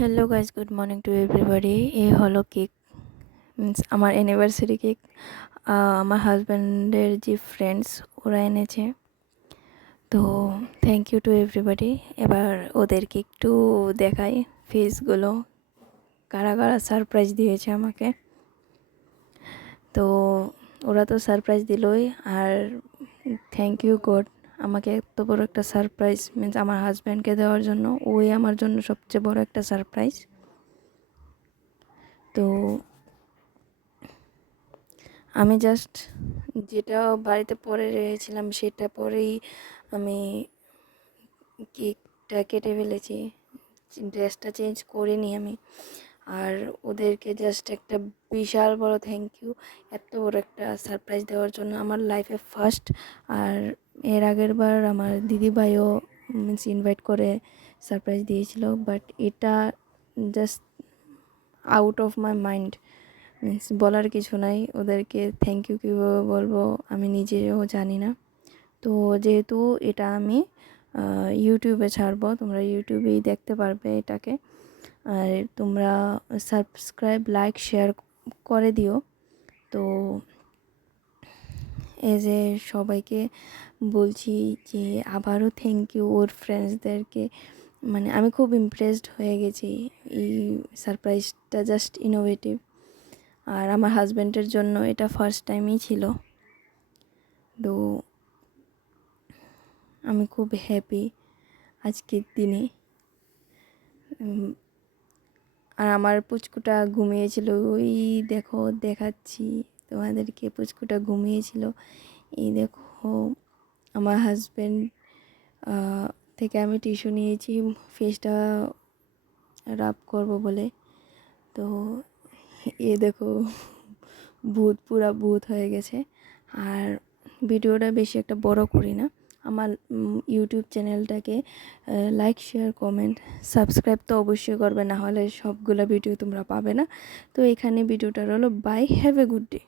Hello guys, good morning to everybody. এই হলো cake, means আমার অ্যানিভার্সারি কেক। আমার হাজব্যান্ডের যে ফ্রেন্ডস ওরা এনেছে, তো থ্যাংক ইউ টু এভরিবডি। এবার ওদেরকে একটু দেখাই ফেসগুলো, কারা কারা সারপ্রাইজ দিয়েছে আমাকে। তো ওরা তো সারপ্রাইজ দিলই, আর থ্যাংক ইউ গড আমাকে এত বড় একটা সারপ্রাইজ, মিন্স আমার হাজব্যান্ডকে দেওয়ার জন্য। ওই আমার জন্য সবচেয়ে বড় একটা সারপ্রাইজ। তো আমি জাস্ট যেটা বাড়িতে পরে রেখেছিলাম সেটা পরেই আমি কেকটা কেটে ফেলেছি, ড্রেসটা চেঞ্জ করিনি আমি। আর ওদেরকে জাস্ট একটা বিশাল বড় থ্যাংক ইউ এত বড় একটা সারপ্রাইজ দেওয়ার জন্য, আমার লাইফে ফার্স্ট। আর এর আগের বার আমার দিদিভাইও মিন্স ইনভাইট করে সারপ্রাইজ দিয়েছিল, বাট এটা just out of my mind. Means বলার কিছু নাই, ওদেরকে থ্যাংক ইউ কীভাবে বলবো আমি নিজেও জানি না। তো যেহেতু এটা আমি ইউটিউবে ছাড়বো, তোমরা ইউটিউবেই দেখতে পারবে এটাকে। আর তোমরা সাবস্ক্রাইব, লাইক, শেয়ার করে দিও। তো এই যে সবাইকে বলছি যে আবারও থ্যাংক ইউ ওর ফ্রেন্ডসদেরকে। মানে আমি খুব ইমপ্রেসড হয়ে গেছি, এই সারপ্রাইজটা জাস্ট ইনোভেটিভ। আর আমার হাজব্যান্ডের জন্য এটা ফার্স্ট টাইমই ছিল। তো আমি খুব হ্যাপি আজকের দিনে। আর আমার পুচকুটা ঘুমিয়েছিল, ওই দেখো দেখাচ্ছি তোমাদেরকে, পুচকুটা ঘুমিয়েছিল। এই দেখো আমার হাজব্যান্ড থেকে আমি টিস্যু নিয়েছি ফেসটা রাব করব বলে। তো এ দেখো পুরা ভূত হয়ে গেছে। আর ভিডিওটা বেশি একটা বড় করি না। আমার ইউটিউব চ্যানেলটাকে লাইক, শেয়ার, কমেন্ট, সাবস্ক্রাইব তো অবশ্যই করবে, না হলে সবগুলো ভিডিও তোমরা পাবে না। তো এখানে ভিডিওটা হলো bye, have a good day.